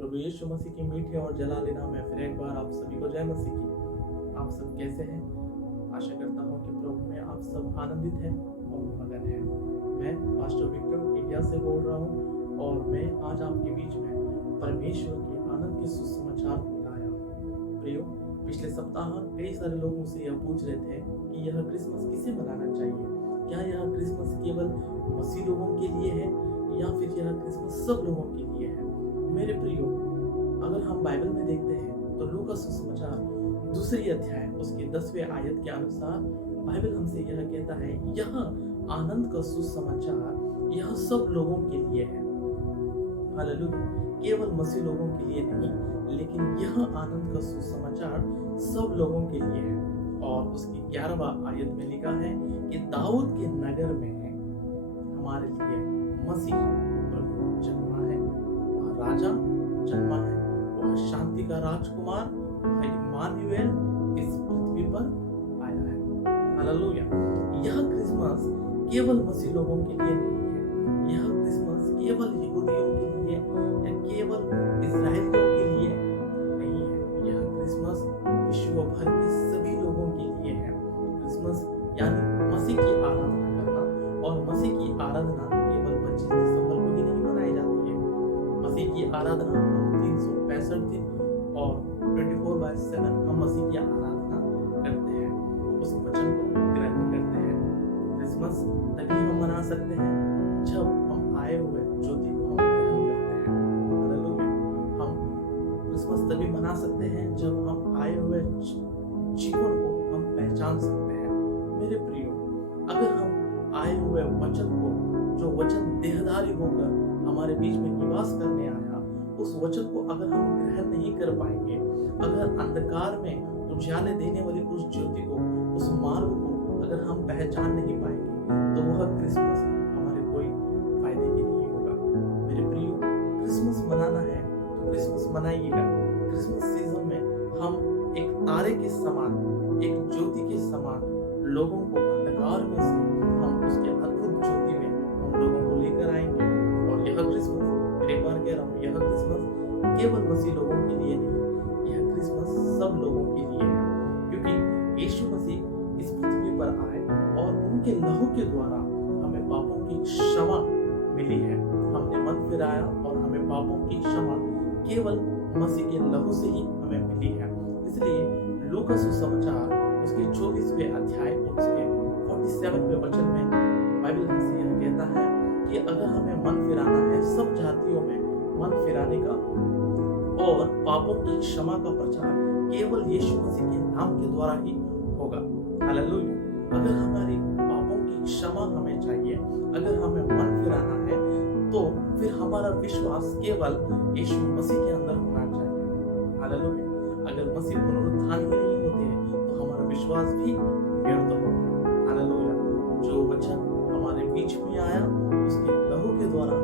प्रभु यीशु मसीह की मीठे और जलाले नाम में फिर एक बार आप सभी को जय मसीह की। आप सब कैसे हैं? आशा करता हूं कि प्रभु में आप सब आनंदित हैं और मगन हैं। मैं पास्टर विक्टर इंडिया से बोल रहा हूं और मैं आज आपके बीच में परमेश्वर के आनंद के सुसमाचार को लाया हूं। प्रियो, पिछले सप्ताह कई सारे लोग मुझसे यह पूछ रहे थे कि यह क्रिसमस किसे मनाना चाहिए। क्या यह क्रिसमस केवल मसीह लोगों के लिए है या फिर यह क्रिसमस सब लोगों के लिए है? मेरे प्रियो, अगर हम बाइबल में देखते हैं तो लूका सुसमाचार दूसरी अध्याय उसके 10वें आयत के अनुसार बाइबल हमसे यह कहता है, यह आनंद का सुसमाचार यह सब लोगों के लिए है। हालेलुया, केवल मसीह लोगों के लिए नहीं, लेकिन यह आनंद का सुसमाचार सब लोगों के लिए है। और उसकी 11वां आयत में लिखा है कि दाऊद के नगर में हमारे लिए मसीह प्रभु जन्मा है, वह राजा जन्मा है, वह शांति का राजकुमार, वह इम्मानुएल इस पृथ्वी पर आया है। हालेलुया, यह क्रिसमस केवल मसीह लोगों के लिए नहीं है, यह क्रिसमस केवल यहूदियों के लिए या केवल इस्राएलियों के लिए नहीं है, यह क्रिसमस विश्व भर के सभी लोगों के लिए है। क्रिसमस यानी मसीह की आराधना करना, और मसीह की आराधना केवल 25 दिसंबर को ही नहीं मनाई जाती है। मसीह की आराधना हम 365 दिन और 24/7 हम मसीह की आराधना करते हैं, उस वचन को ग्रहण करते हैं। क्रिसमस तभी हम मना सकते हैं जब हम आए हुए ज्योति को हम ग्रहण करते हैं। हालेलुया, हम क्रिसमस तभी मना सकते हैं जब हम आए हुए जीवन को हम पहचान सकते हैं। मेरे प्रियो, अगर हम आए हुए वचन को, जो वचन देहधारी होकर हमारे बीच में निवास करने आया, उस वचन को अगर हम ग्रहण नहीं कर पाएंगे, अगर अंधकार में उजाले देने वाली उस ज्योति को, उस मार्ग को अगर हम पहचान नहीं पाएंगे, तो वह क्रिसमस हमारे कोई फायदे के नहीं होगा। मेरे प्रियो, क्रिसमस मनाना है तो क्रिसमस मनाइएगा। क्रिसमस सीजन में हम एक तारे के समान, एक ज्योति के समान लोगों को अंधकार में से हम उसके अद्भुत ज्योति में हम लोगों को लेकर आएंगे। और यह क्रिसमस, एक बार कह रहा हूँ, यह क्रिसमस केवल मसीह लोगों के लिए नहीं, यह क्रिसमस सब लोगों के लिए है, क्योंकि यीशु मसीह इस पृथ्वी पर आए और उनके लहू के द्वारा हमें पापों की क्षमा मिली है। हमने मन फिराया और हमें पापों की क्षमा केवल मसीह के लहू से ही हमें मिली है। इसलिए लूका सुसमाचार उसके 24वें अध्याय उसके 47वें वचन में बाइबल हमसे यह कहता है कि अगर हमें मन फिराना है, सब जातियों में मन फिराने का और पापों की क्षमा का प्रचार केवल यीशु मसीह के नाम के द्वारा ही होगा। हालेलुया, अगर हमारी पापों की क्षमा हमें चाहिए, अगर हमें मन फिराना है, तो फिर हमारा विश्वास केवल यीशु मसीह के अंदर होना चाहिए। हालेलुया, अगर मसीह पुनरुत्थान ही नहीं होते तो हमारा विश्वास भी व्यर्थ होगा। हालेलुया, जो वचन हमारे बीच में आया, उसके लहू के द्वारा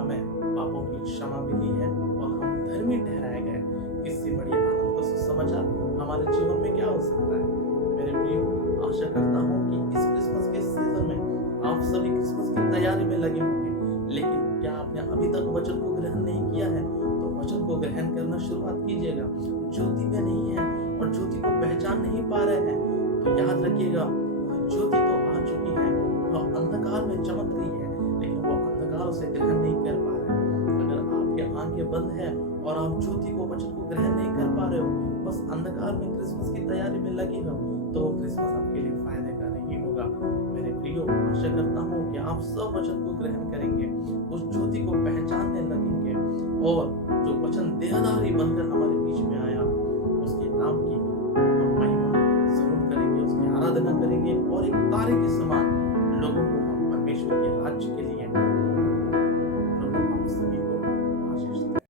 हमें पापों की क्षमा मिली है और हम धर्मी ठहराए गए। इससे बड़ी आनंद का सुसमाचार हमारे जीवन में क्या हो सकता है? मेरे प्रियो, आशा करता हूँ कि इस क्रिसमस के सीजन में आप सभी क्रिसमस की तैयारी में लगे होंगे, लेकिन क्या आपने अभी तक वचन को ग्रहण नहीं किया है? तो वचन को ग्रहण करना शुरुआत कीजिएगा। ज्योति में नहीं है और ज्योति को पहचान नहीं पा रहे हैं, तो याद रखिएगा, वह ज्योति तो आ चुकी है, वह अंधकार में चमक रही है, लेकिन वो अंधकार उसे ग्रहण नहीं कर पा रहे हैं। अगर आपकी आंखें बंद है और आप ज्योति को, वचन को ग्रहण नहीं कर पा रहे हो, बस अंधकार में क्रिसमस की तैयारी में लगे हो, तो वो क्रिसमस आपके लिए फायदे का नहीं होगा। मेरे प्रियो, आशा करता हूँ कि आप सब वचन को ग्रहण करेंगे, उस ज्योति को पहचानने लगेंगे और जो वचन देहधारी बनकर हमारे बीच में आया, उसके नाम की हम महिमा जरूर करेंगे, उसकी आराधना करेंगे और एक तारे के समान लोगों को हम परमेश्वर के राज्य के लिए